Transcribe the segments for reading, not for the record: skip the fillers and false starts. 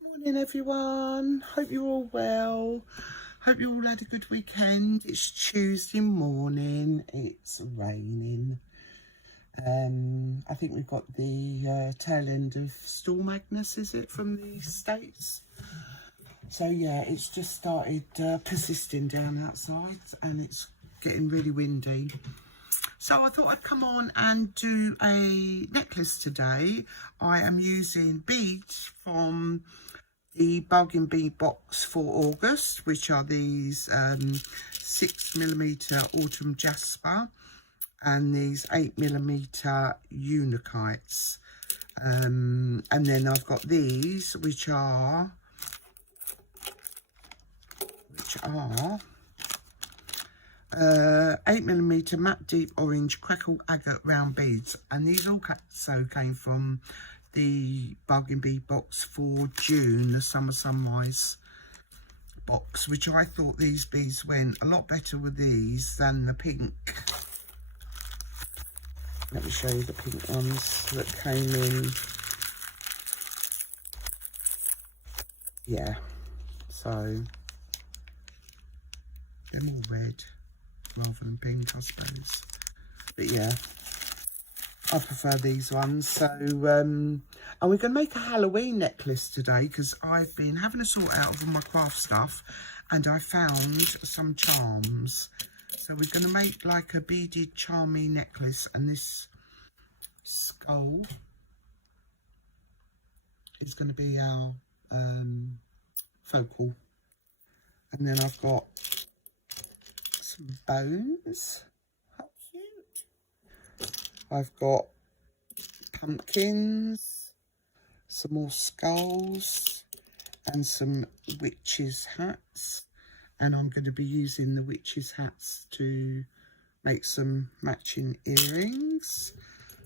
Morning everyone, hope you're all well, hope you all had a good weekend. It's Tuesday morning, it's raining. I think we've got the tail end of Storm Agnes, is it, from the States? So yeah, it's just started persisting down outside and it's getting really windy. So I thought I'd come on and do a necklace today. I am using beads from the Bargain Bead box for August, which are these 6mm Autumn Jasper and these 8mm Unikites. And then I've got these, which are 8mm matte deep orange crackle agate round beads, and these also came from the Bargain Bead box for June, the Summer Sunrise box, which I thought these beads went a lot better with these than the pink. Let me show you the pink ones that came in. Yeah, so they're more red rather than pink, I suppose. But yeah, I prefer these ones. So, and we're going to make a Halloween necklace today because I've been having a sort out of all my craft stuff and I found some charms. So we're going to make like a beaded charmy necklace, and this skull is going to be our focal. And then I've got some bones. How cute. I've got pumpkins, some more skulls, and some witches' hats. And I'm going to be using the witches' hats to make some matching earrings.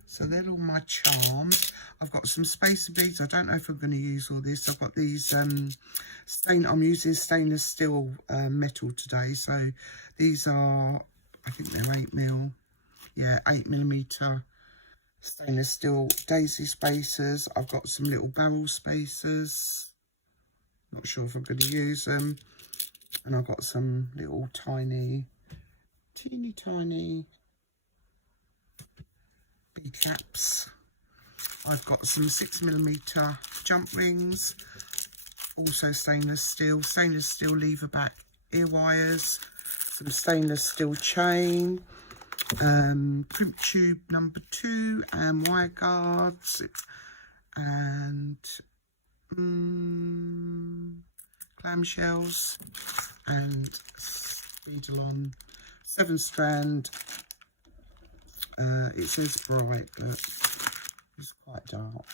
So they're all my charms. I've got some spacer beads. I don't know if I'm going to use all this. I've got these I'm using stainless steel metal today. So these are, I think they're 8mm. Yeah, 8mm stainless steel daisy spacers. I've got some little barrel spacers. Not sure if I'm going to use them. And I've got some little teeny tiny bead caps. I've got some 6mm jump rings, also stainless steel lever back ear wires, some stainless steel chain, crimp tube number 2 and wire guards, and clamshells, and Beadalon 7-strand. It says bright, but it's quite dark,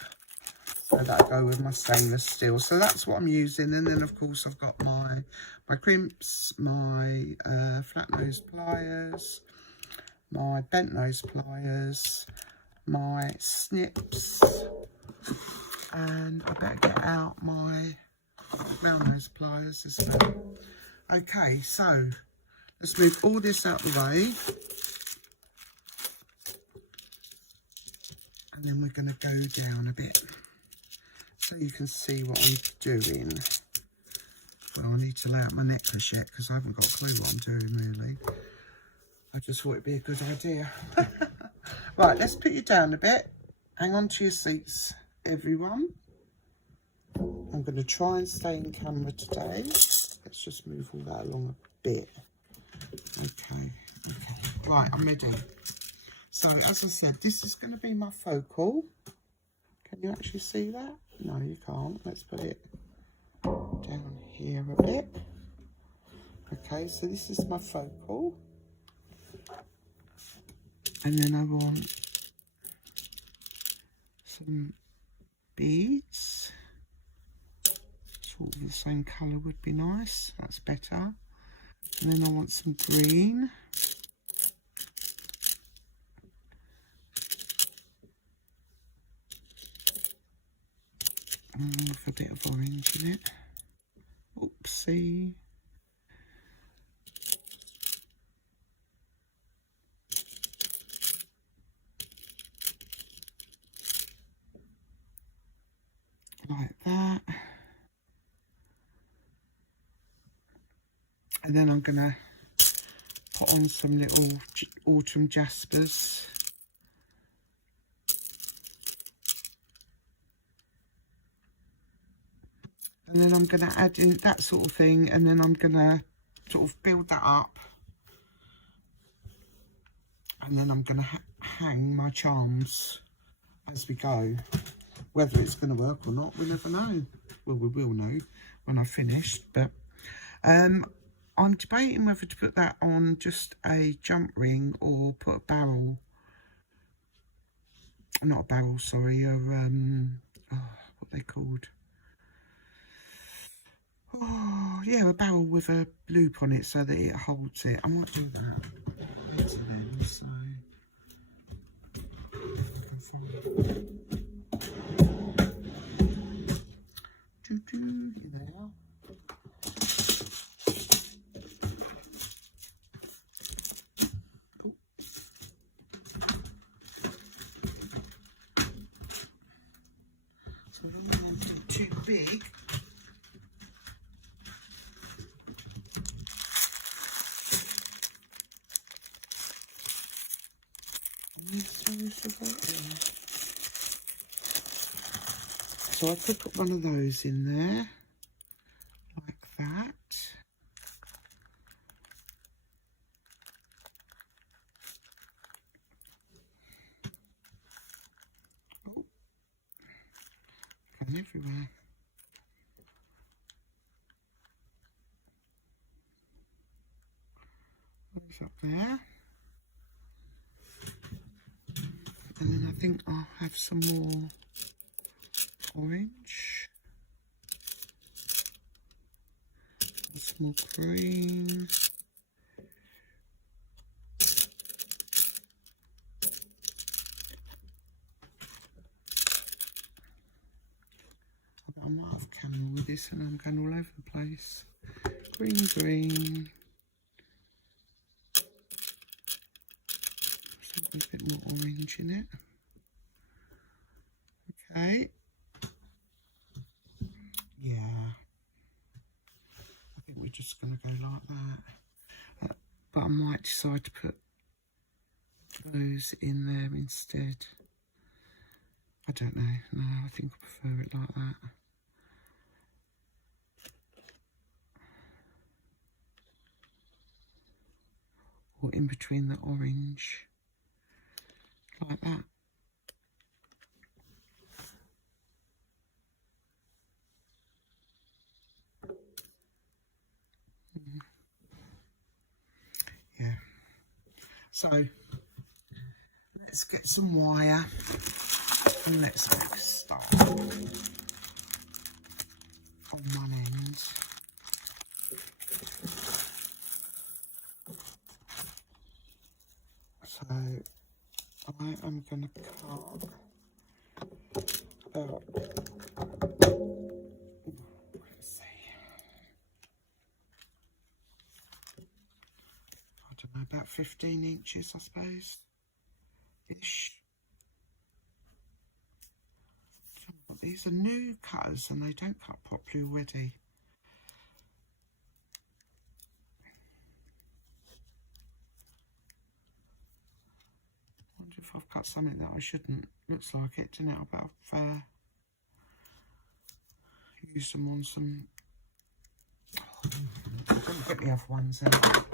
so that'll go with my stainless steel. So that's what I'm using. And then of course I've got my crimps, my flat nose pliers, my bent nose pliers, my snips, and I better get out my round nose pliers as well. Okay, so let's move all this out of the way. And then we're going to go down a bit so you can see what I'm doing. Well, I need to lay out my necklace yet because I haven't got a clue what I'm doing really. I just thought it'd be a good idea. Right, let's put you down a bit. Hang on to your seats, everyone. I'm going to try and stay in camera today. Let's just move all that along a bit. Okay. Right, I'm ready. So, as I said, this is going to be my focal. Can you actually see that? No, you can't. Let's put it down here a bit. Okay, so this is my focal. And then I want some beads. Sort of the same colour would be nice. That's better. And then I want some green. With a bit of orange in it. Oopsie. Like that. And then I'm going to put on some little autumn jaspers. And then I'm going to add in that sort of thing, and then I'm going to sort of build that up. And then I'm going to hang my charms as we go. Whether it's going to work or not, we never know. Well, we will know when I've finished. But I'm debating whether to put that on just a jump ring or put a barrel. Not a barrel, sorry. What are they called? Oh, yeah, a barrel with a loop on it so that it holds it. I might do that later then, so... Here they are. So I don't want it too big. So I could put one of those in there, like that. Oh, going everywhere. Those up there. And then I think I'll have some more orange, some more green, I'm off camera with this and I'm going all over the place. Green, green, something a bit more orange in it. Okay. Yeah, I think we're just going to go like that, but I might decide to put those in there instead. I don't know, no, I think I prefer it like that. Or in between the orange, like that. Yeah, so let's get some wire and let's make a start on one end. So I am going to cut about, let's see, I don't know, about 15 inches, I suppose, ish. These are new cutters and they don't cut properly already. I wonder if I've cut something that I shouldn't. Looks like it, doesn't it? I better use them on some. I'm going to get the other ones out.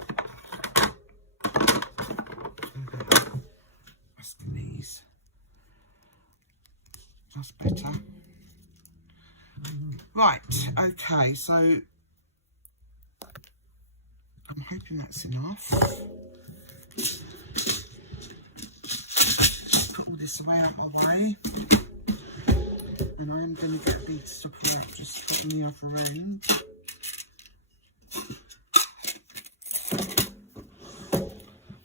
That's these. That's better. Right, okay, so I'm hoping that's enough. Put all this away out of my way. And I am going to get a bead stopper out, just cut on the other end.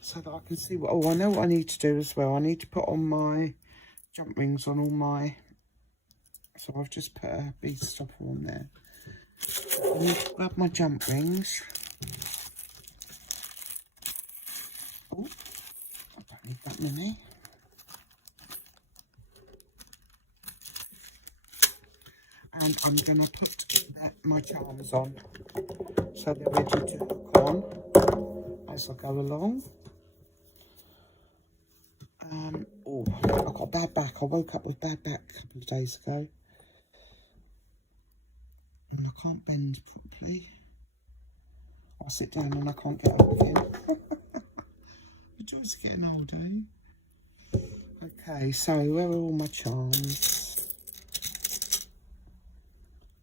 So that I can see what, oh, I know what I need to do as well. I need to put on my jump rings on all my, so I've just put a bead stopper on there. I need to grab my jump rings. Oh, I don't need that many. And I'm going to put my charms on. so they're ready to hook on as I go along. Oh, I've got a bad back. I woke up with bad back a couple of days ago. And I can't bend properly. I sit down and I can't get up again. I'm just getting older. Okay, so where are all my charms?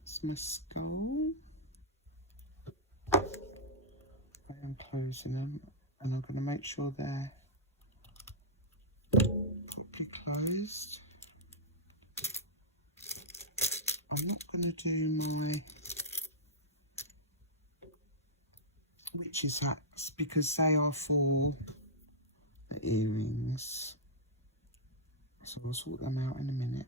It's my skull. I am closing them, and I'm going to make sure they're properly closed. I'm not going to do my witch's hats because they are for the earrings. So I'll sort them out in a minute.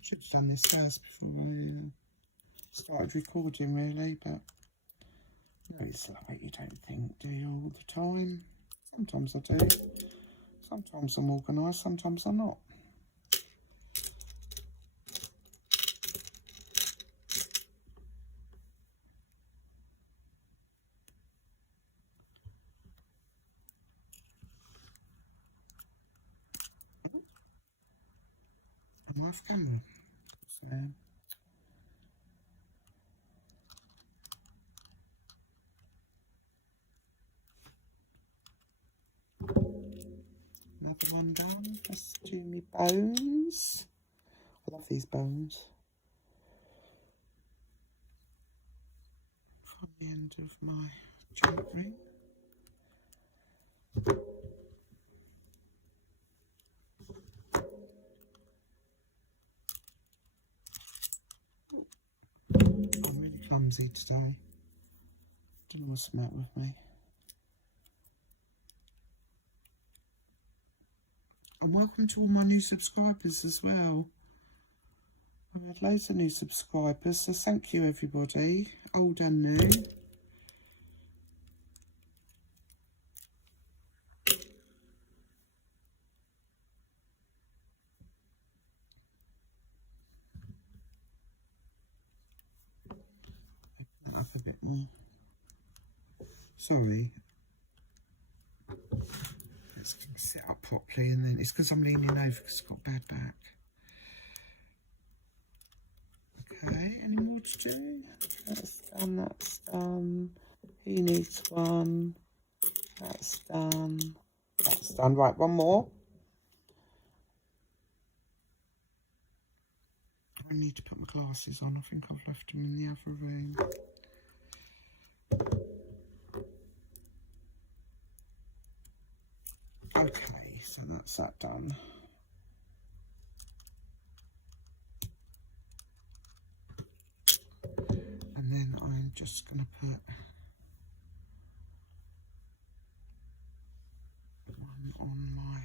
Should have done this first before I started recording really, but no, it's like you don't think, do you, all the time? Sometimes I do. Sometimes I'm organised, sometimes I'm not. I'm off camera. So, another one done. Let's do my bones. I love these bones. From the end of my jump ring. I'm really clumsy today. Don't know what's the matter with me. And welcome to all my new subscribers as well. I've had loads of new subscribers, so thank you everybody, old and new. Open that up a bit more. Sorry. Let's sit up properly, and then it's because I'm leaning over because I've got a bad back. Okay, any more to do? That's done, that's done. He needs one. That's done. That's done. Right, one more. I need to put my glasses on. I think I've left them in the other room. Okay, so that's that done. And then I'm just going to put one on my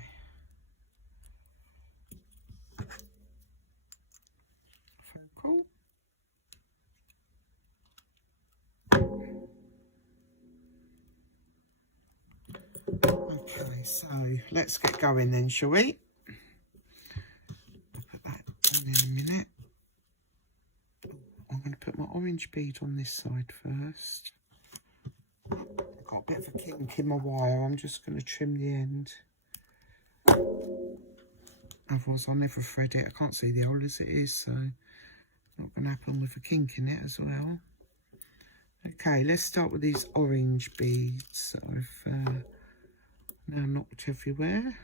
focal. Okay, so let's get going then, shall we? I'll put that on in a minute. I'm going to put my orange bead on this side first. I've got a bit of a kink in my wire. I'm just going to trim the end. Otherwise I'll never thread it. I can't see the hole as it is, so not going to happen with a kink in it as well. Okay, let's start with these orange beads that I've now knocked everywhere.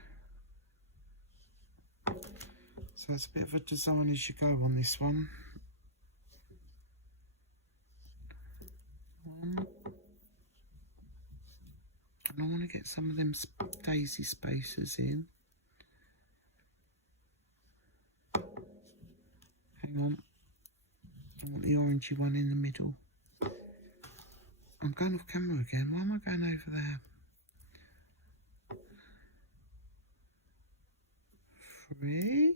So it's a bit of a design as you go on this one. And I want to get some of them daisy spacers in. Hang on. I want the orangey one in the middle. I'm going off camera again. Why am I going over there? 3.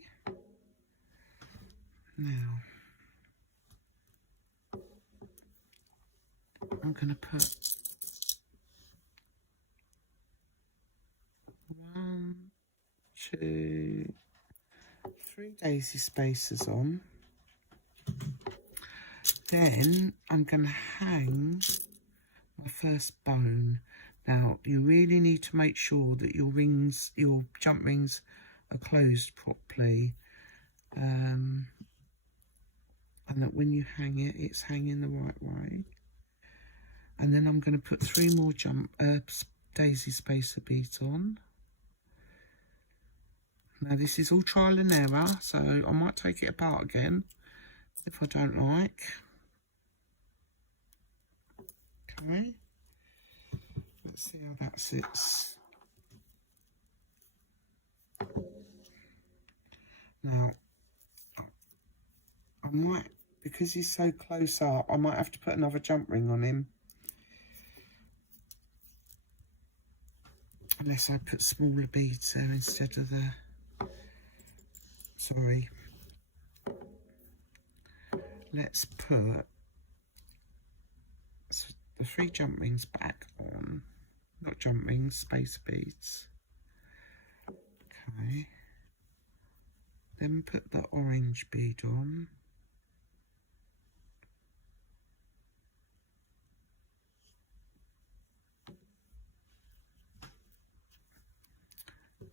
Now, I'm going to put 1, 2, 3 daisy spacers on. Then I'm going to hang my first bone. Now you really need to make sure that your rings, your jump rings, are closed properly, and that when you hang it, it's hanging the right way. And then I'm going to put 3 more daisy spacer beads on. Now this is all trial and error, so I might take it apart again if I don't like. Okay, let's see how that sits. Now I might, because he's so close up, I might have to put another jump ring on him. Unless I put smaller beads there instead of the, sorry. Let's put the 3 jump rings back on. Not jump rings, space beads. Okay. Then put the orange bead on.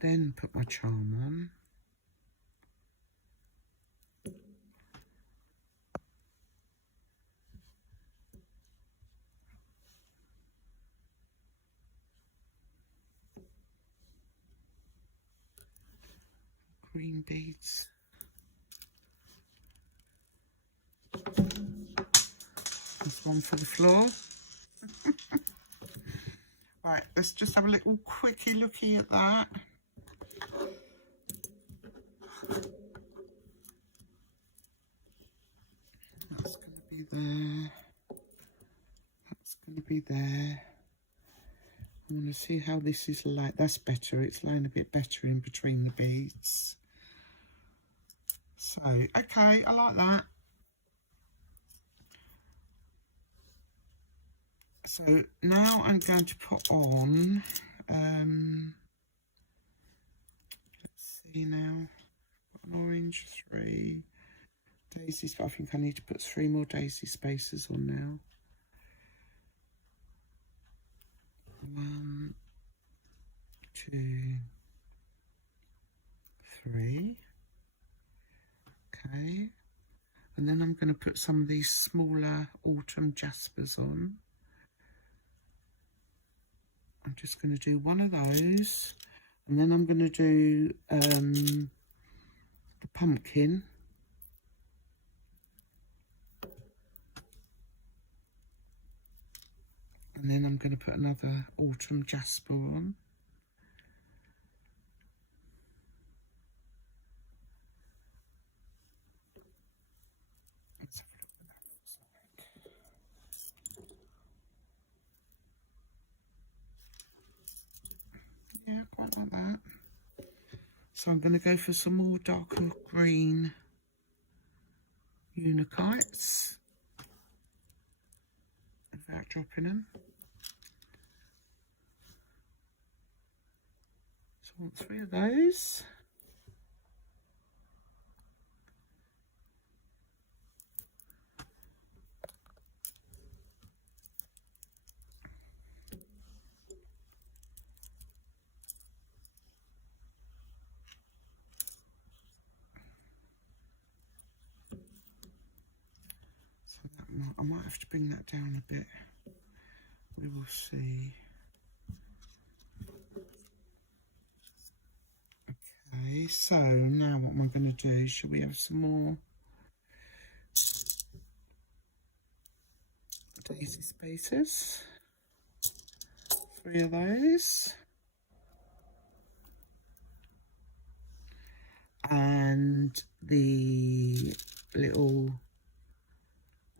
Then put my charm on. Green beads. This one for the floor. Right, let's just have a little quickie looky at that. That's going to be there. That's going to be there. I want to see how this is like. That's better. It's laying a bit better in between the beads. So, okay, I like that. So now I'm going to put on, let's see now, an orange 3 daisies, but I think I need to put 3 more daisy spacers on now. 1, 2, 3. Okay, and then I'm going to put some of these smaller autumn jaspers on. I'm just going to do one of those, and then I'm going to do the pumpkin. And then I'm going to put another autumn jasper on. Let's have a look what that looks like. Yeah, I quite like that. So I'm going to go for some more darker green unikites without dropping them. So I want 3 of those. I might have to bring that down a bit. We will see. Okay, so now what am I going to do? Should we have some more daisy spacers? 3 of those. And the little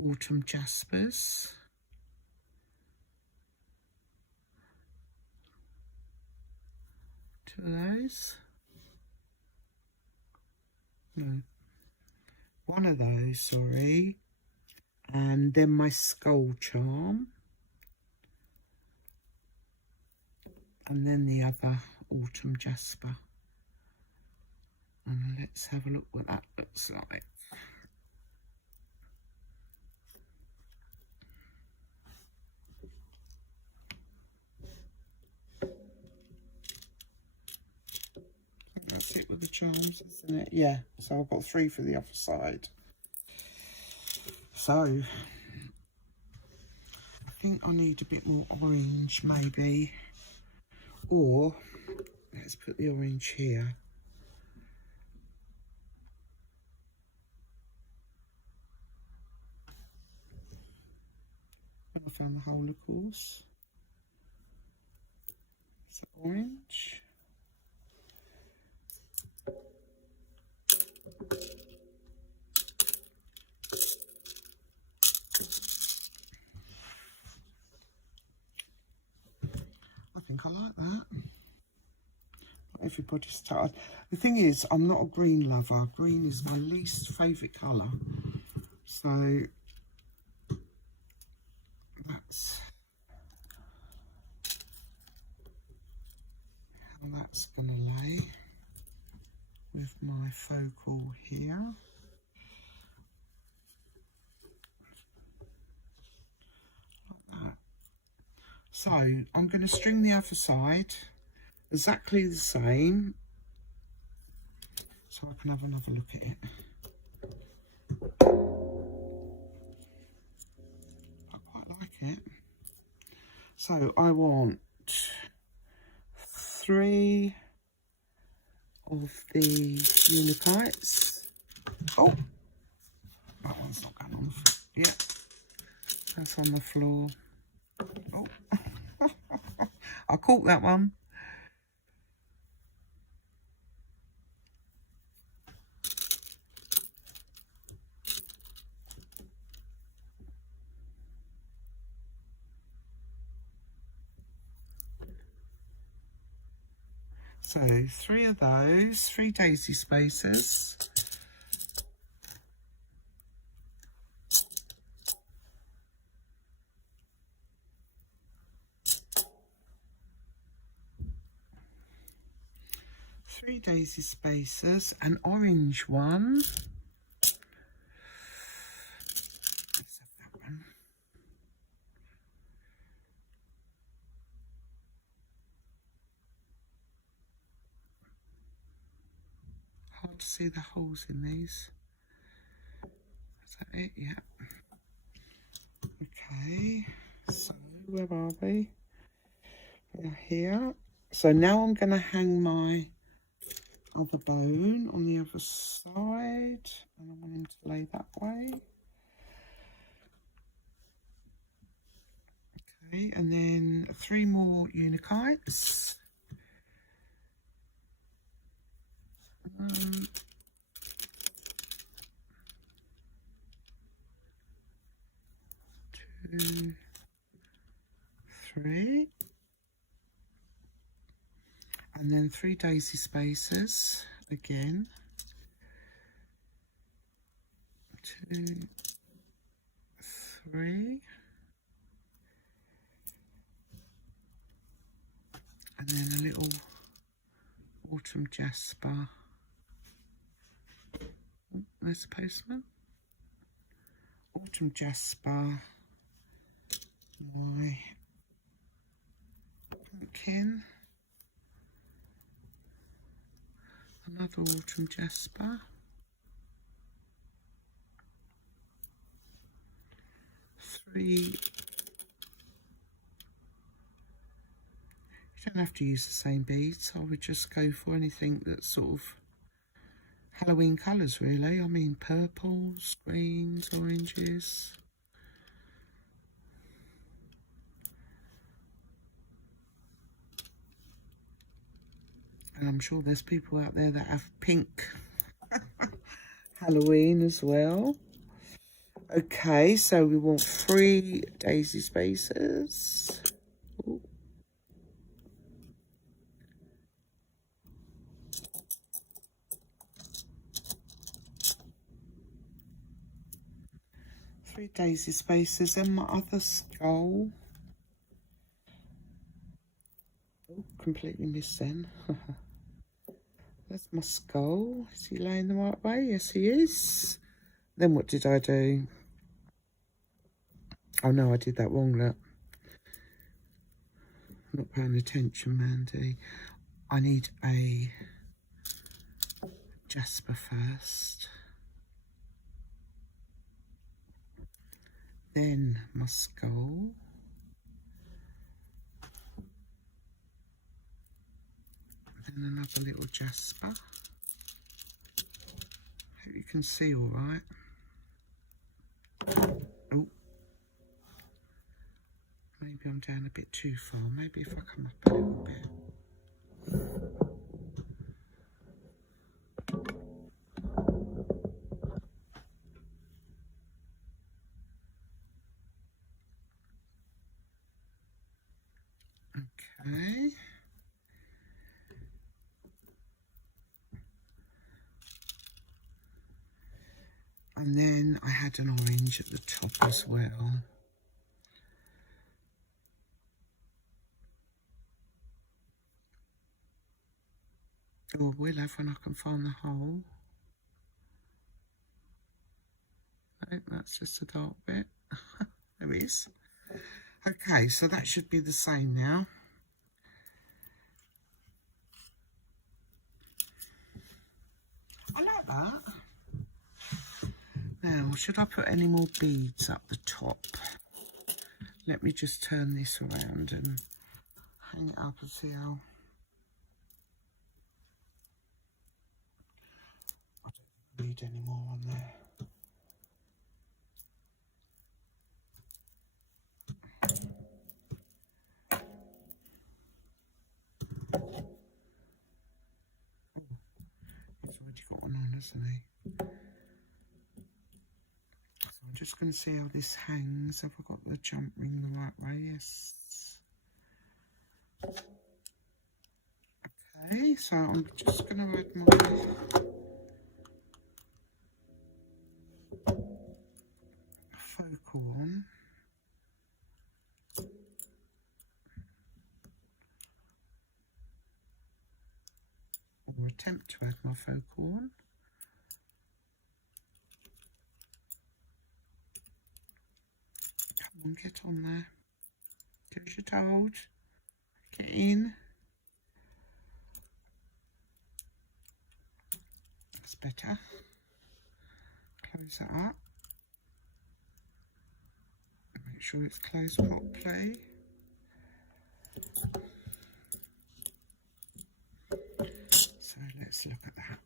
autumn jaspers. 2 of those. No. 1 of those, sorry. And then my skull charm. And then the other autumn jasper. And let's have a look what that looks like. That's it with the charms, isn't it? Yeah, so I've got 3 for the other side. So I think I need a bit more orange maybe, or let's put the orange here. I found the hole, of course. It's orange. I think I like that. Everybody's tired. The thing is, I'm not a green lover. Green is my least favourite colour. So that's how that's going to lay with my focal here. Like that. So I'm going to string the other side exactly the same, so I can have another look at it. I quite like it. So I want 3 of the unikites. Oh, that one's not going on the floor. Yeah, that's on the floor. Oh, I caught that one. So 3 of those, 3 daisy spacers. Three daisy spacers, an orange one. Let's have that one. Hard to see the holes in these. Is that it? Yeah. Okay, so where are we? We're here. So now I'm going to hang my other bone on the other side, and I want him to lay that way. Okay, and then 3 more unikites. 1, 2, 3, and then 3 daisy spacers again. 2, 3, and then a little autumn jasper. Oh, there's the postman. Autumn jasper. My pumpkin. Another autumn jasper. 3. You don't have to use the same beads. I would just go for anything that's sort of Halloween colours, really. I mean, purples, greens, oranges. And I'm sure there's people out there that have pink Halloween as well. Okay, so we want 3 daisy spacers. Ooh. Three daisy spacers and my other skull. Oh, completely missed then. That's my skull. Is he laying the right way? Yes, he is. Then what did I do? Oh no, I did that wrong, look. I'm not paying attention, Mandy. I need a jasper first. Then my skull. Then another little jasper. Hope you can see all right. Oh, maybe I'm down a bit too far. Maybe if I come up a little bit. Okay. And then I had an orange at the top as well. Oh, I will have when I can find the hole. No, that's just a dark bit. There it is. Okay, so that should be the same now. I like that. Now, should I put any more beads up the top? Let me just turn this around and hang it up and see how... I don't need any more on there. He's already got one on, hasn't he? I'm just going to see how this hangs. Have I got the jump ring the right way? Yes. Okay, so I'm just going to add my focal on. Or attempt to add my focal on. Come on, get on there. Do as you're told. Get in. That's better. Close that up. Make sure it's closed properly. So let's look at that.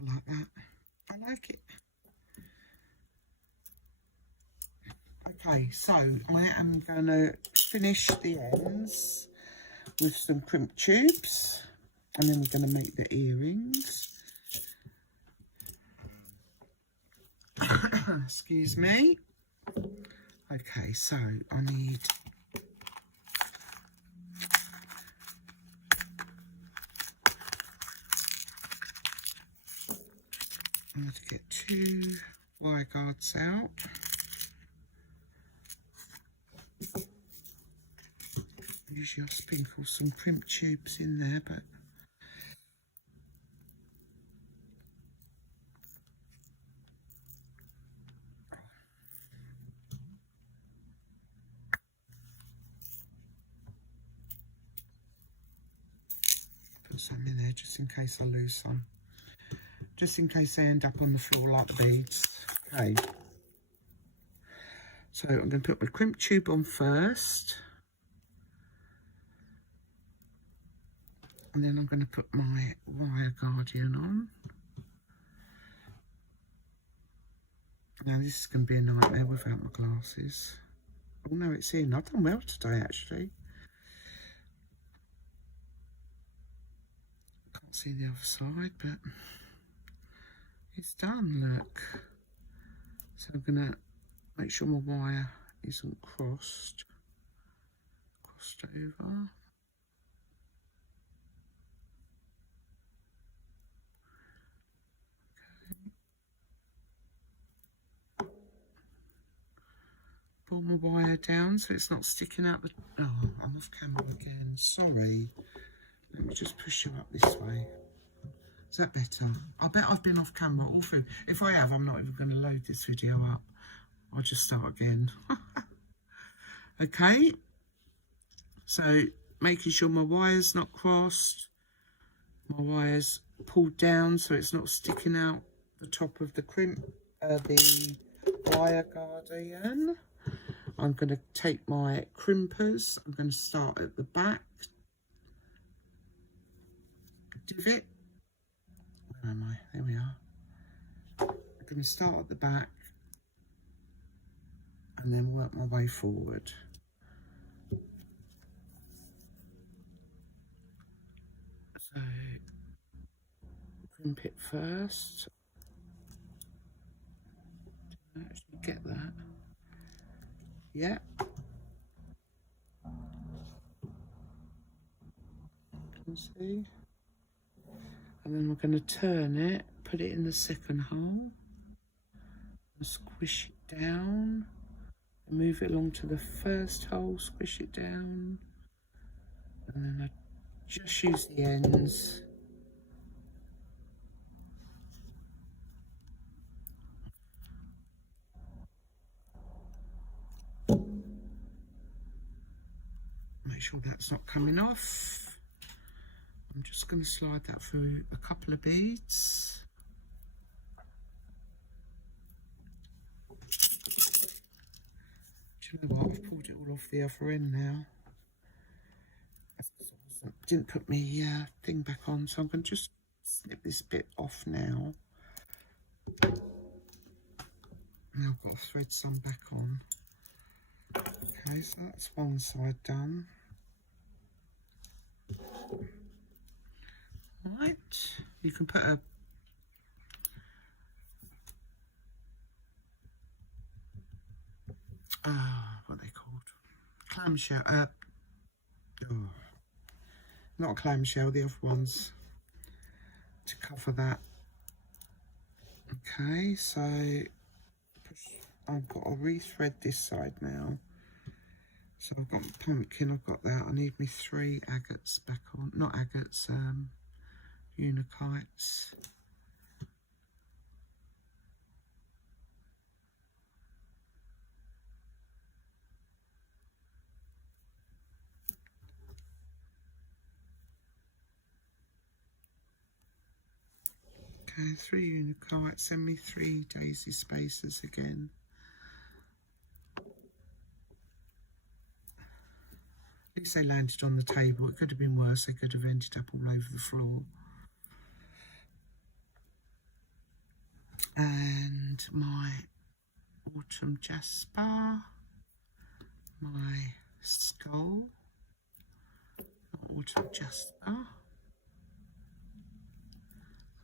I like that. I like it. Okay, so I am going to finish the ends with some crimp tubes, and then we're going to make the earrings. Excuse me. Okay, so I need I'm going to get 2 wire guards out. Usually I'll sprinkle some crimp tubes in there, but put some in there just in case I lose some. Just in case they end up on the floor like the beads. Okay. So I'm going to put my crimp tube on first. And then I'm going to put my wire guardian on. Now this is going to be a nightmare without my glasses. Oh no, it's in. I've done well today actually. Can't see the other side, but it's done, look. So I'm going to make sure my wire isn't crossed over. pull my wire down so it's not sticking out the... Oh, I'm off camera again. Sorry. Let me just push you up this way. Is that better? I bet I've been off camera all through. If I have, I'm not even going to load this video up. I'll just start again. Okay. So, making sure my wire's not crossed. My wire's pulled down so it's not sticking out the top of the the wire guardian. I'm going to take my crimpers. I'm going to start at the back divot. Where am I? There we are. I'm going to start at the back and then work my way forward. So, crimp it first. Did I actually get that? Yeah. Can you see? And then we're going to turn it, put it in the second hole, and squish it down, and move it along to the first hole, squish it down, and then I just use the ends. Make sure that's not coming off. I'm just going to slide that through a couple of beads. Do you know what? I've pulled it all off the other end now. Didn't put my thing back on, so I'm going to just snip this bit off now. Now I've got to thread some back on. Okay, so that's one side done. Right, you can put a what are they called? Clamshell. Not a clamshell, the other ones to cover that. Okay, so I've got to rethread this side now. So I've got my pumpkin, I've got that. I need me 3 agates back on, not agates, unikites. Okay, 3 unikites, send me 3 daisy spacers again. At least they landed on the table. It could have been worse, they could have ended up all over the floor. And my autumn jasper, my skull, not autumn jasper,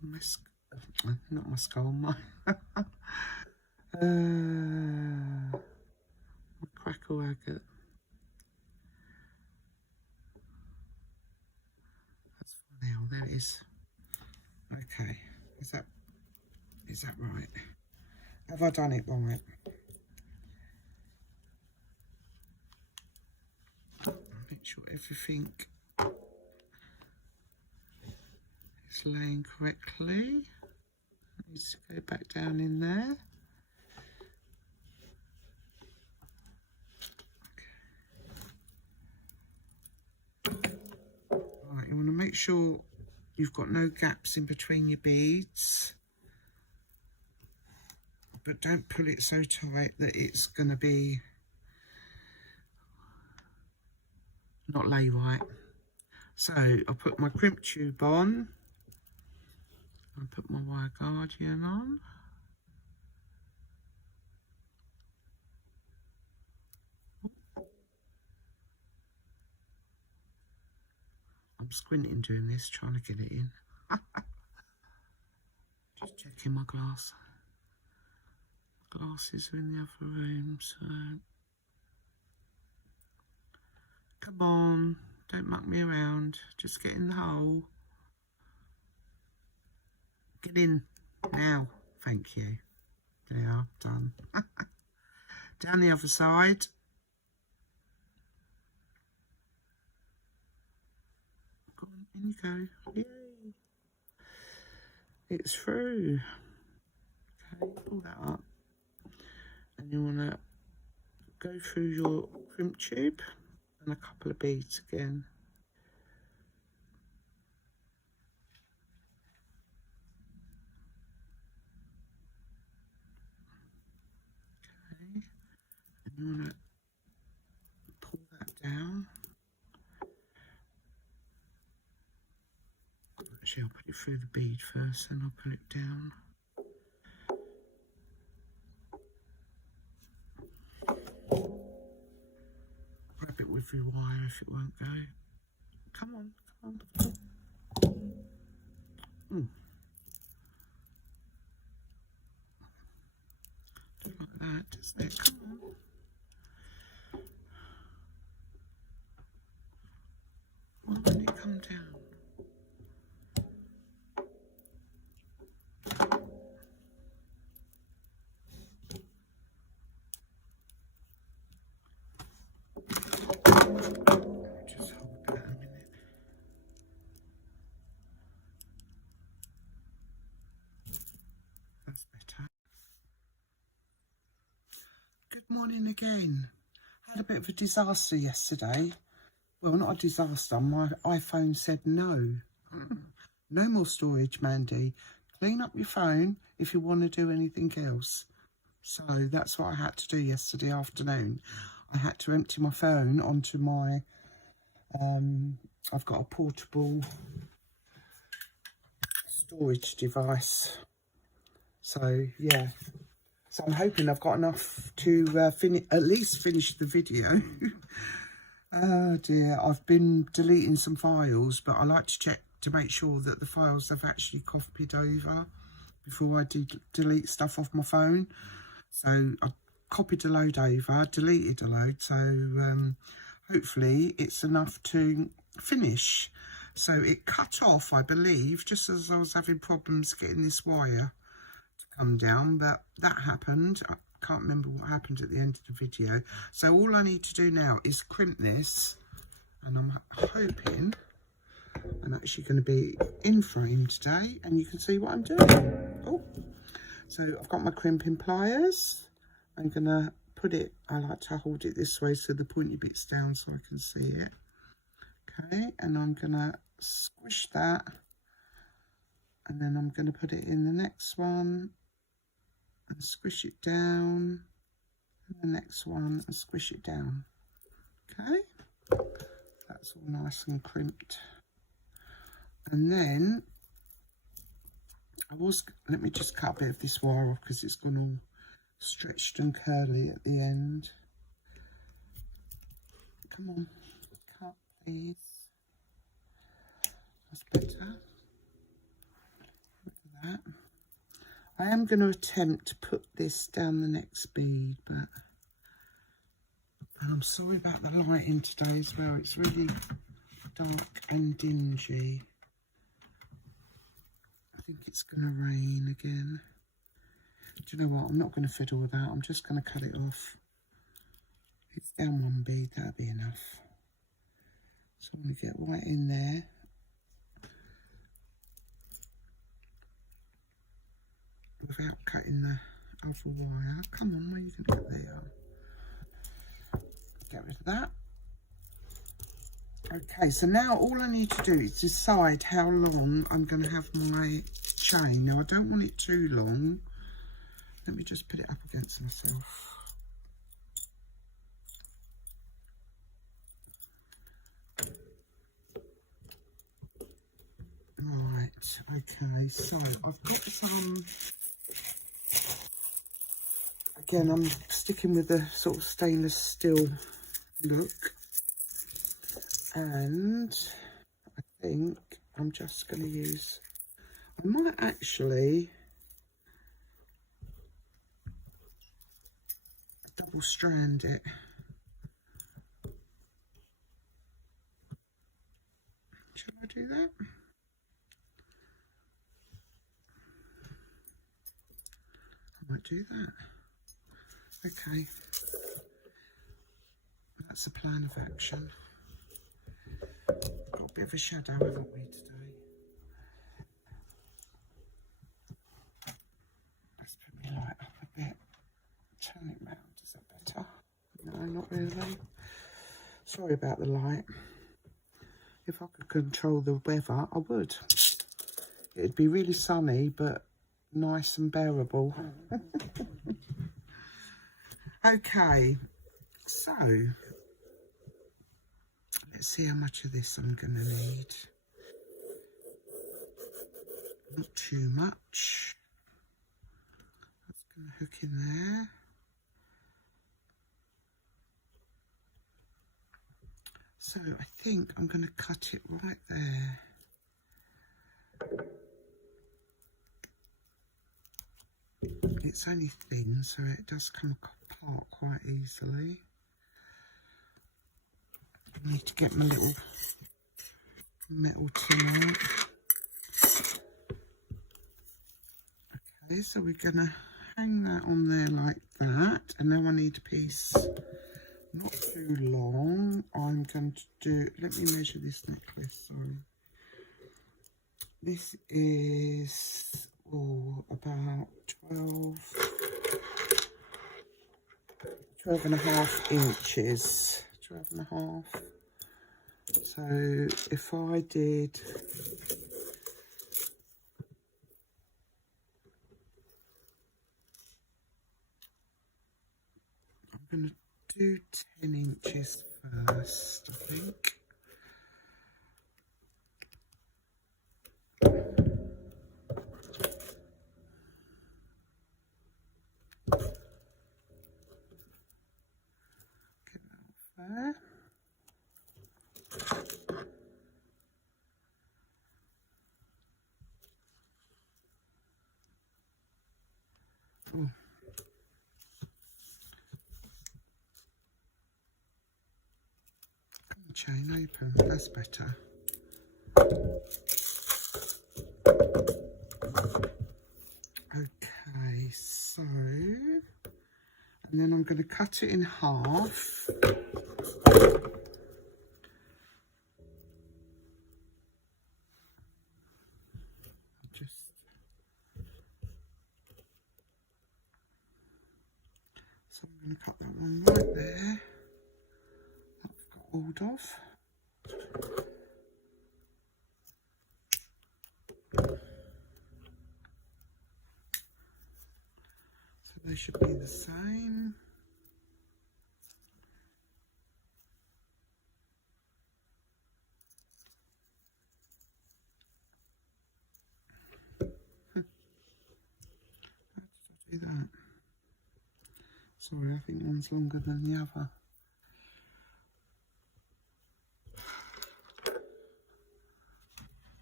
my not my skull, my my crackle agate. That's now, there it is. Okay, is that right? Have I done it right? Make sure everything is laying correctly. It needs to go back down in there. Right, you want to make sure you've got no gaps in between your beads. But don't pull it so tight that it's going to be not lay right. So I'll put my crimp tube on. I'll put my wire guardian on. I'm squinting doing this, trying to get it in. Just checking my glass. Glasses are in the other room, so come on, don't muck me around, just get in the hole. Get in now, thank you. There, done. Down the other side. Go on, in you go. Yay! It's through. Okay, pull that up. And you want to go through your crimp tube and a couple of beads again. Okay, and you want to pull that down. Actually, I'll put it through the bead first, and I'll pull it down. Grab it with your wire if it won't go. Come on, come on. Mm. Do it like that, doesn't it? Come on. Why won't it come down? Just hold that a minute. That's better. Good morning again. Had a bit of a disaster yesterday. Well, not a disaster. My iPhone said no. No more storage, Mandy. Clean up your phone if you want to do anything else. So that's what I had to do yesterday afternoon. I had to empty my phone onto my, I've got a portable storage device. So, yeah. So I'm hoping I've got enough to at least finish the video. Oh dear, I've been deleting some files, but I like to check to make sure that the files have actually copied over before I delete stuff off my phone. So I copied a load over, deleted a load, so hopefully it's enough to finish. So it cut off, I believe, just as I was having problems getting this wire to come down, but that happened. I can't remember what happened at the end of the video. So all I need to do now is crimp this, and I'm hoping I'm actually going to be in frame today and you can see what I'm doing. Oh, so I've got my crimping pliers. I'm going to put it, I like to hold it this way so the pointy bit's down so I can see it. Okay, and I'm going to squish that, and then I'm going to put it in the next one and squish it down, and the next one and squish it down. Okay, that's all nice and crimped. And then let me just cut a bit of this wire off because it's gone all stretched and curly at the end. Come on, cut please. That's better. Look at that. I am going to attempt to put this down the next bead, and I'm sorry about the lighting today as well. It's really dark and dingy. I think it's going to rain again. Do you know what? I'm not going to fiddle with that. I'm just going to cut it off. It's down one bead, that'll be enough. So I'm going to get right in there. Without cutting the other wire. Come on, where are you going to get there? Get rid of that. Okay, so now all I need to do is decide how long I'm going to have my chain. Now I don't want it too long. Let me just put it up against myself. Right, okay, so I've got some, again I'm sticking with the sort of stainless steel look, and I think I'm just going to use, I might actually double strand it. Shall I do that? I might do that. Okay, That's a plan of action. Got a bit of a shadow, haven't we, today? Let's put my light up a bit. Turn it round, is that better? No, not really. Sorry about the light. If I could control the weather, I would. It'd be really sunny, but nice and bearable. Okay, so let's see how much of this I'm going to need. Not too much. That's going to hook in there. So I think I'm going to cut it right there. It's only thin, so it does come apart quite easily. I need to get my little metal tin out. Okay, so we're going to hang that on there like that. And now I need a piece not too long. I'm going to do, let me measure this necklace, sorry. This is about 12 and a half inches. 12 and a half. So if I did, I'm going to do 10 inches first, I think. Get that off there. Oh. Chain open, that's better. Okay, so, and then I'm going to cut it in half. So I'm going to cut that one right there. I've got hold of. So they should be the same. How did I do that? Sorry, I think one's longer than the other.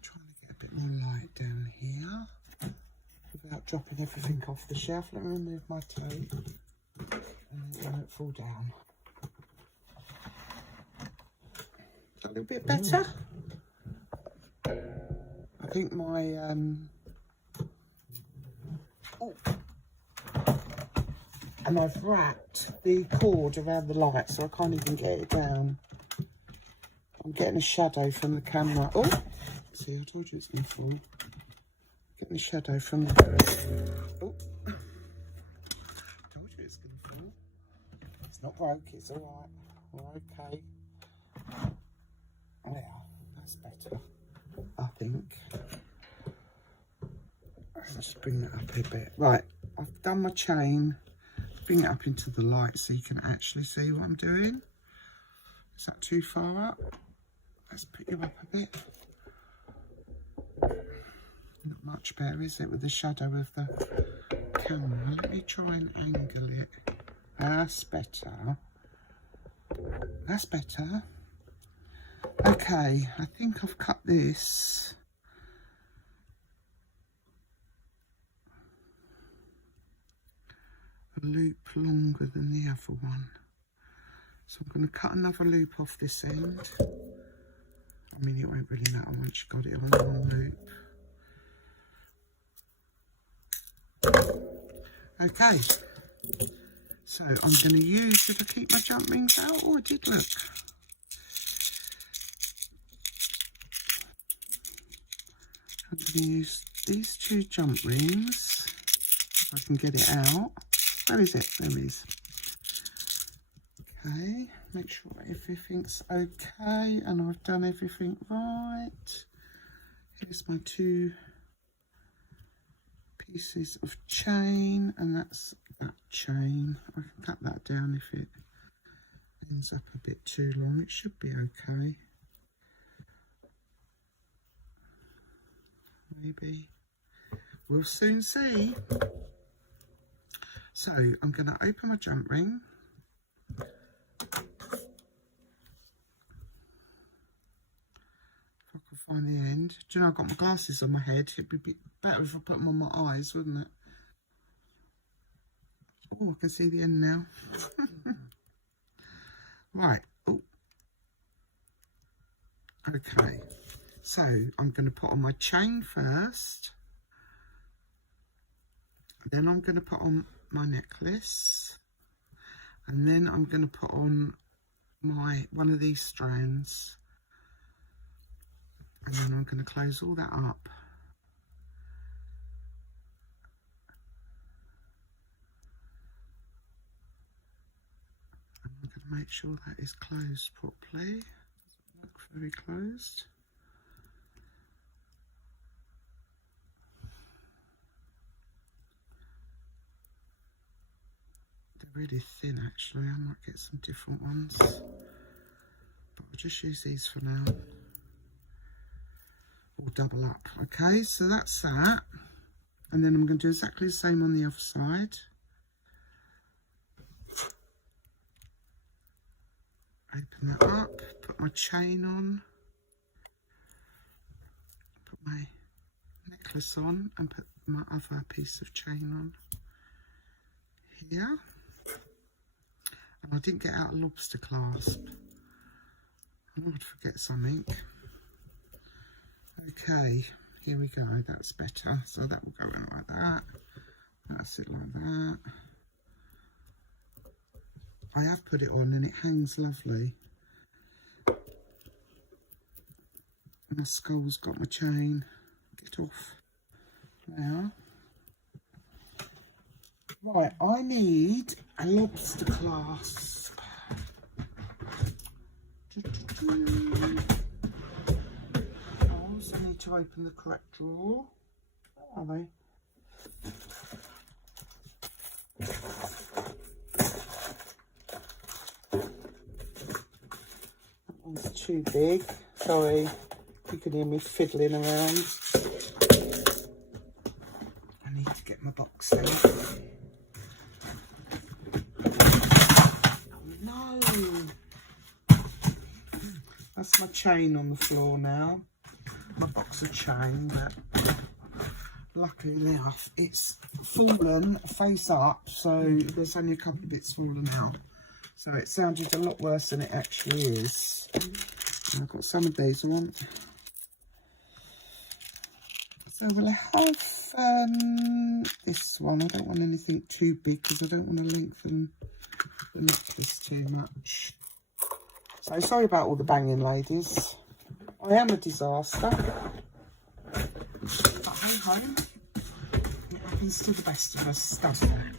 Trying to get a bit more light down here without dropping everything off the shelf. Let me remove my tape and it won't fall down. Is that a little bit better? I think my and I've wrapped the cord around the light so I can't even get it down. I'm getting a shadow from the camera. Oh, see, I told you it's going to fall. Getting a shadow from the... Oh, told you it's going to fall. It's not broke, it's all right. We're okay. Yeah, that's better, I think. Let's just bring that up a bit. Right, I've done my chain. Bring it up into the light so you can actually see what I'm doing. Is that too far up? Let's put you up a bit. Not much better, is it, with the shadow of the camera? Let me try and angle it. That's better. That's better. Okay, I think I've cut this. A loop longer than the other one. So I'm going to cut another loop off this end. I mean, it won't really matter once you've got it on one loop. Okay. So I'm going to use, did I keep my jump rings out? Oh, I did, look. I'm going to use these 2 jump rings, if I can get it out. Where is it? There it is. Okay, make sure everything's okay and I've done everything right. Here's my 2 pieces of chain, and that's that chain. I can cut that down if it ends up a bit too long. It should be okay. Maybe. We'll soon see. So I'm going to open my jump ring. If I can find the end. Do you know, I've got my glasses on my head. It'd be a bit better if I put them on my eyes, wouldn't it? Oh, I can see the end now. Right. Oh. Okay. So I'm going to put on my chain first. Then I'm going to put on my necklace. And then I'm going to put on one of these strands. And then I'm going to close all that up. And I'm going to make sure that is closed properly. Doesn't look very closed. They're really thin actually. I might get some different ones. But I'll just use these for now. Or double up. Okay, so that's that. And then I'm going to do exactly the same on the other side. Open that up, put my chain on, put my necklace on, and put my other piece of chain on here. And I didn't get out a lobster clasp. I know I'd forget something. Okay, here we go, that's better. So that will go in like that. That's it like that. I have put it on and it hangs lovely. My skull's got my chain. Get off. Now. Right, I need a lobster clasp. I also need to open the correct drawer. Where are they? That one's too big. Sorry, you can hear me fiddling around. I need to get my box out. Oh no! That's my chain on the floor now. My box of chain, but luckily enough, it's fallen face up, so there's only a couple of bits fallen out. So it sounded a lot worse than it actually is. I've got some of these I want. So we'll have this one. I don't want anything too big because I don't want to lengthen the necklace too much. So sorry about all the banging, ladies. I am a disaster. But hey-ho, it happens to the best of us, doesn't it?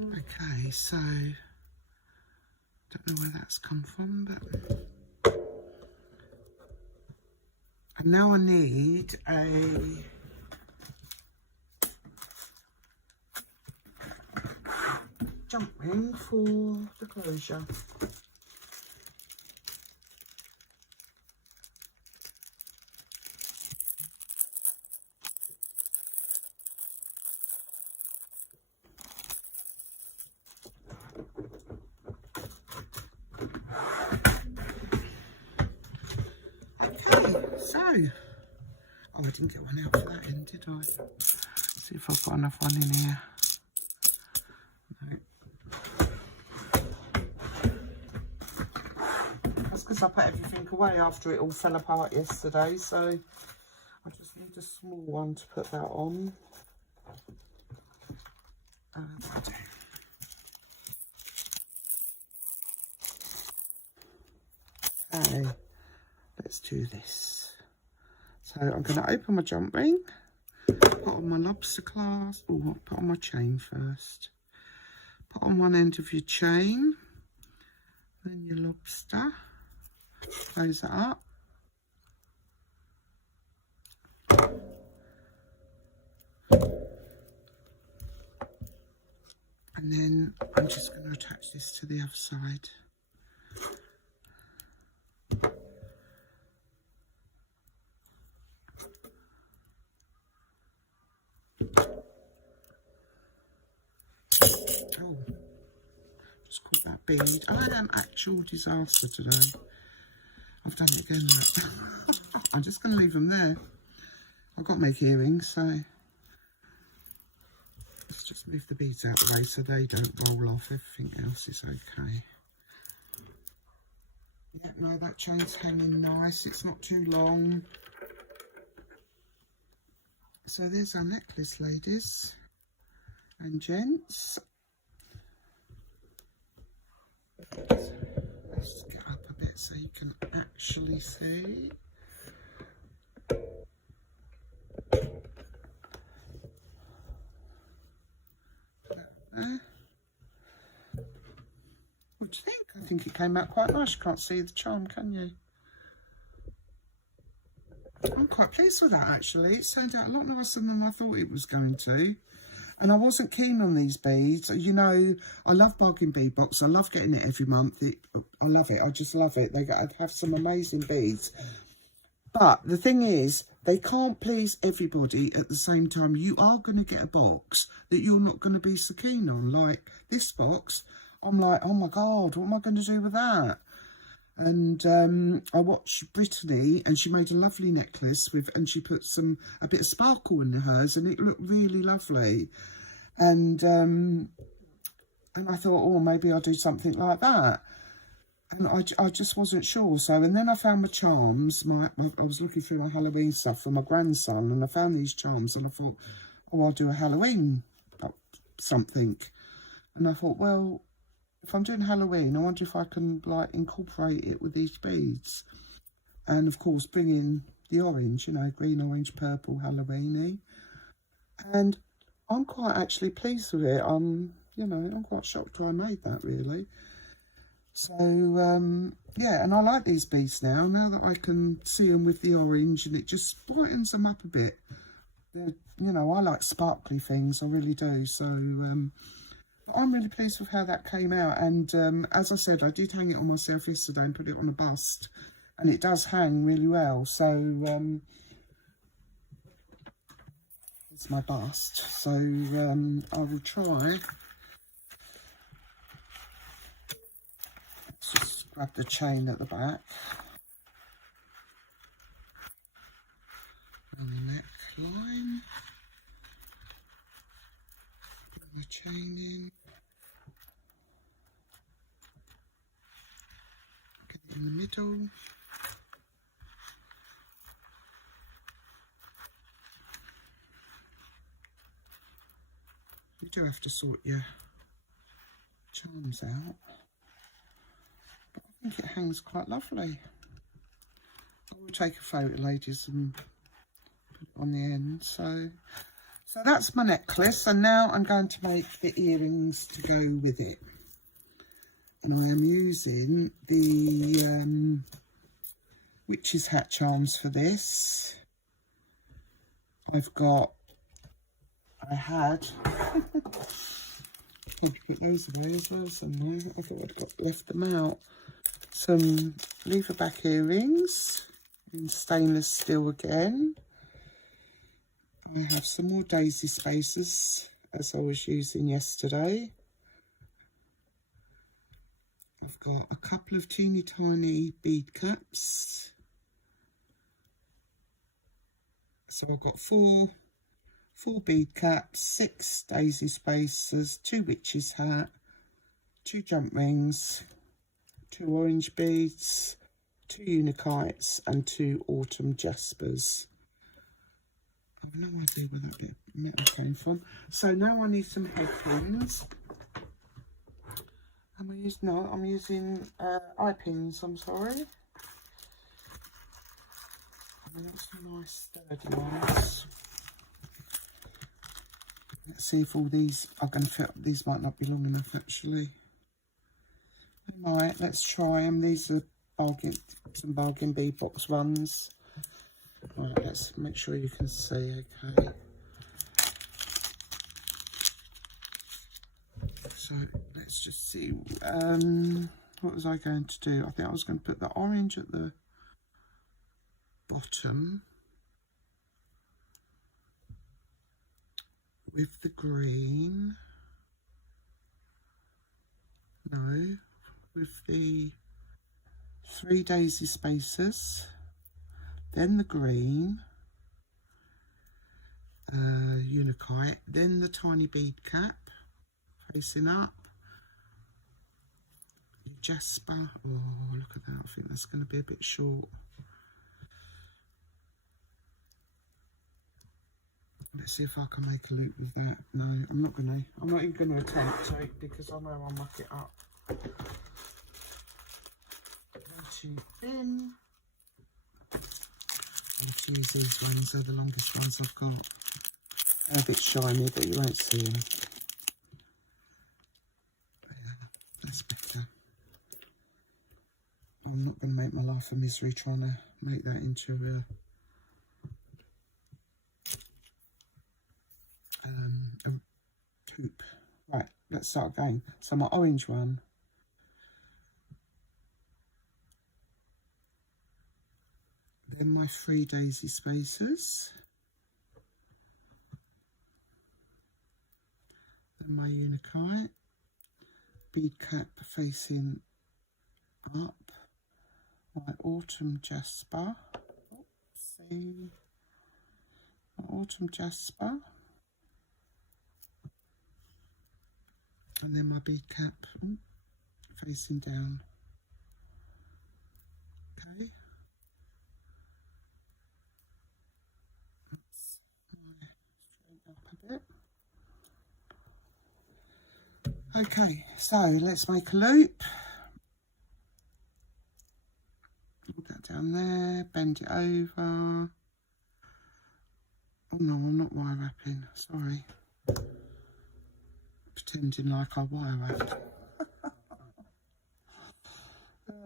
Okay, so don't know where that's come from, but and now I need a jump ring for the closure. Oh, I didn't get one out for that end, did I? Let's see if I've got enough one in here. No. That's because I put everything away after it all fell apart yesterday, so I just need a small one to put that on. Okay, let's do this. So I'm going to open my jump ring, put on my lobster clasp, or put on my chain first. Put on one end of your chain, then your lobster, close it up. And then I'm just going to attach this to the other side. Oh, just caught that bead. I am actual disaster today. I've done it again. I'm just going to leave them there. I've got to make earrings, so let's just move the beads out of the way so they don't roll off. Everything else is okay. Yeah, no, that chain's hanging nice. It's not too long. So there's our necklace, ladies and gents. Let's get up a bit so you can actually see. There. What do you think? I think it came out quite nice. You can't see the charm, can you? I'm quite pleased with that, actually. It turned out a lot nicer than I thought it was going to. And I wasn't keen on these beads. You know, I love bargain bead box. I love getting it every month. I love it. I just love it. They have some amazing beads. But the thing is, they can't please everybody at the same time. You are going to get a box that you're not going to be so keen on. Like this box, I'm like, oh my God, what am I going to do with that? And I watched Brittany, and she made a lovely necklace with, and she put a bit of sparkle in hers, and it looked really lovely. And I thought, oh, maybe I'll do something like that. And I just wasn't sure. So, and then I found my charms. I was looking through my Halloween stuff for my grandson, and I found these charms, and I thought, oh, I'll do a Halloween something. And I thought, well, if I'm doing Halloween, I wonder if I can like incorporate it with these beads. And of course, bring in the orange, you know, green, orange, purple, Halloweeny. And I'm quite actually pleased with it. You know, I'm quite shocked I made that, really. So, yeah, and I like these beads now that I can see them with the orange, and it just brightens them up a bit. You know, I like sparkly things, I really do. So, I'm really pleased with how that came out. And as I said, I did hang it on myself yesterday and put it on a bust, and it does hang really well. So, it's my bust. So, I will try. Let's just grab the chain at the back. And the neckline. Put the chain in. Get it in the middle. You do have to sort your charms out. But I think it hangs quite lovely. I will take a photo, ladies, and put it on the end. So that's my necklace, and now I'm going to make the earrings to go with it. And I am using the witch's hat charms for this. I had need to put those away as well somewhere. I thought I'd left them out. Some lever back earrings in stainless steel again. I have some more daisy spacers as I was using yesterday. I've got a couple of teeny tiny bead caps. So I've got four bead caps, 6 daisy spacers, 2 witch's hat, 2 jump rings, 2 orange beads, 2 unikites, and 2 autumn jaspers. I have no idea where that bit of metal came from. So now I need some headpins. I'm using eye pins, I'm sorry. That's some nice sturdy ones. Let's see if all these are going to fit. These might not be long enough actually. They might. Let's try them. These are some bargain bead box ones. Right, let's make sure you can see. Okay. So let's just see. What was I going to do? I think I was going to put the orange at the bottom with the green. No, with the 3 daisy spacers, then the green unikite, then the tiny bead cap facing up, jasper. Oh, look at that. I think that's going to be a bit short. Let's see if I can make a loop with that. No, I'm not going to. I'm not even going to attempt to because I know I'll muck it up. Too thin. I'll choose these ones. They're the longest ones I've got. They're a bit shiny, but you won't see them. Yeah, that's better. I'm not going to make my life a misery trying to make that into a hoop. Right, let's start again. So my orange one. Then my 3 daisy spacers. Then my unikite. Bead cap facing up. My autumn jasper. Let's see. My autumn jasper. And then my bead cap facing down. Okay. Let's straighten up a bit. Okay, so let's make a loop. Put that down there, bend it over. Oh no, I'm not wire wrapping, sorry. Pretending like I wire wrapped.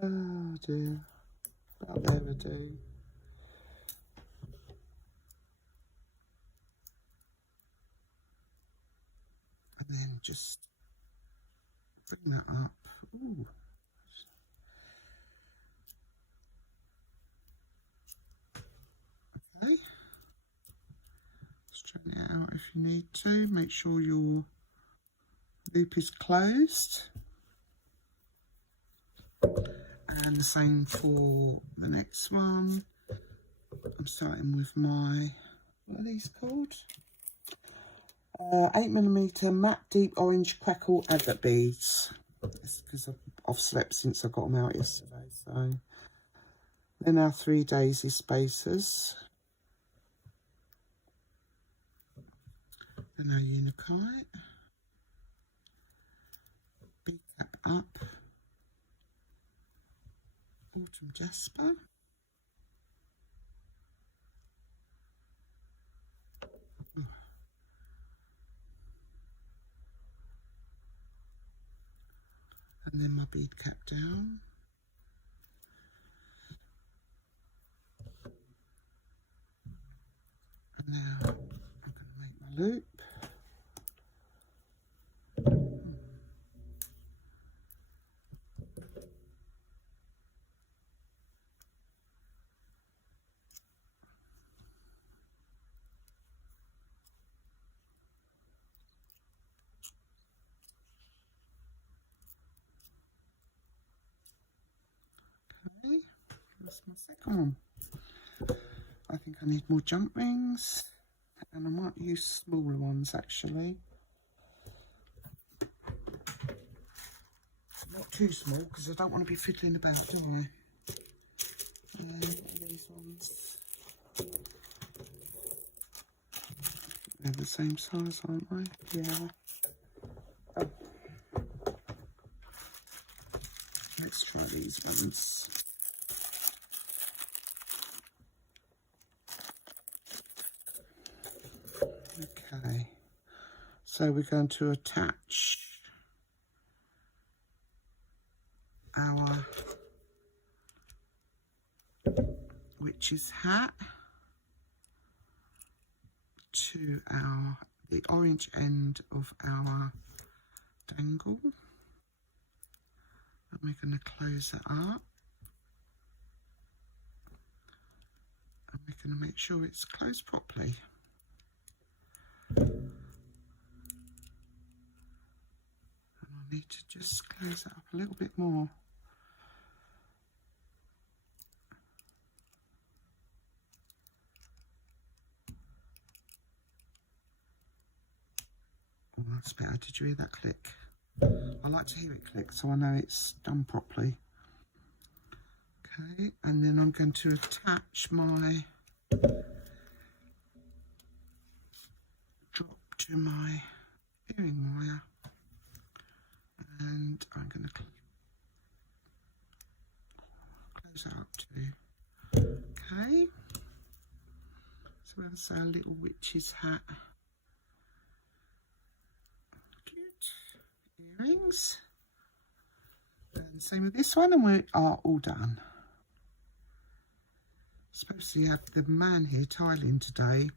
Oh dear, about there I do. And then just bring that up. Ooh. Okay. Straighten it out if you need to. Make sure your loop is closed. And the same for the next one. I'm starting with my, what are these called? 8mm matte deep orange crackle agate beads. It's because I've slept since I got them out yesterday. So then our 3 daisy spacers. Then our unikite. Bead cap up. Autumn jasper. And then my bead cap down. And now I'm going to make my loop. Okay, that's my second one. I think I need more jump rings, and I might use smaller ones actually. Not too small because I don't want to be fiddling about, do I? Yeah, these ones. They're the same size, aren't they? Yeah. Oh. Let's try these ones. So we're going to attach our witch's hat to the orange end of our dangle, and we're going to close that up, and we're going to make sure it's closed properly. And I need to just close that up a little bit more. Oh, that's better. Did you hear that click? I like to hear it click so I know it's done properly. Okay, and then I'm going to attach my drop to my earring wire, and I'm going to close that up too. Okay, so that's our little witch's hat. Earrings, and same with this one, and we are all done. Supposed to have the man here tiling today.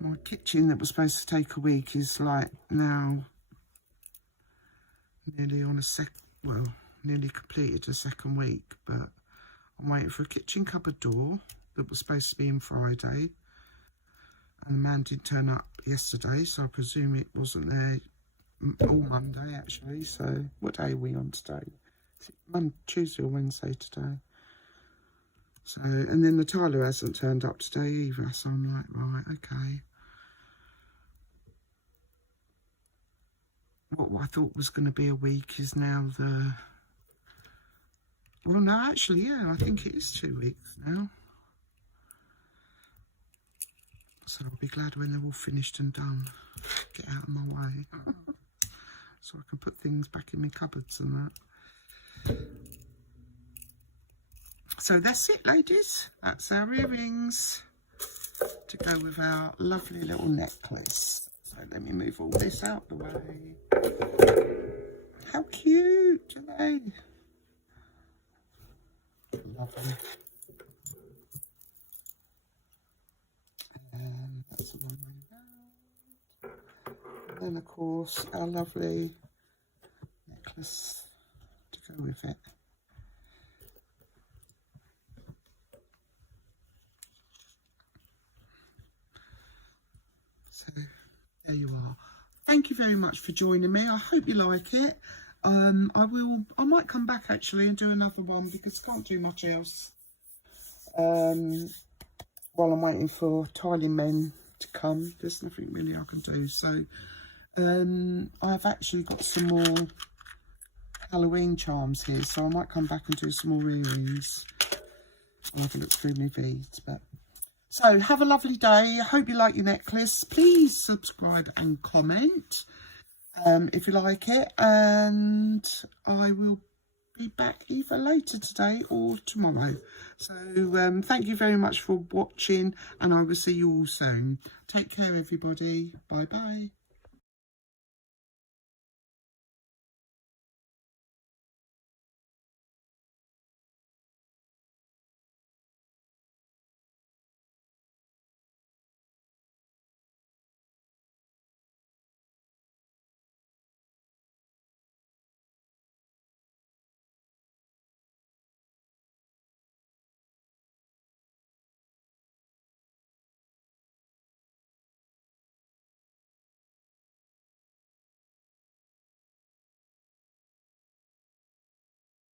My kitchen that was supposed to take a week is like now nearly on nearly completed a second week, but I'm waiting for a kitchen cupboard door that was supposed to be in Friday, and the man didn't turn up yesterday, so I presume it wasn't there all Monday actually. So what day are we on today? Is it Tuesday or Wednesday today? So, and then the tiler hasn't turned up today either, so I'm like, right, okay. What I thought was going to be a week is now well, no, actually, yeah, I think it is 2 weeks now. So I'll be glad when they're all finished and done. Get out of my way. So I can put things back in my cupboards and that. So that's it, ladies. That's our earrings to go with our lovely little necklace. So let me move all this out the way. How cute are they? Lovely. And that's the one way round. And then of course our lovely necklace to go with it. So there you are. Thank you very much for joining me. I hope you like it. I might come back actually and do another one because I can't do much else while I'm waiting for tiling men to come. There's nothing really I can do. So I've actually got some more Halloween charms here, so I might come back and do some more earrings. I'll have a look through my beads. But so have a lovely day. I hope you like your necklace. Please subscribe and comment if you like it, and I will be back either later today or tomorrow. So thank you very much for watching, and I will see you all soon. Take care, everybody. Bye bye.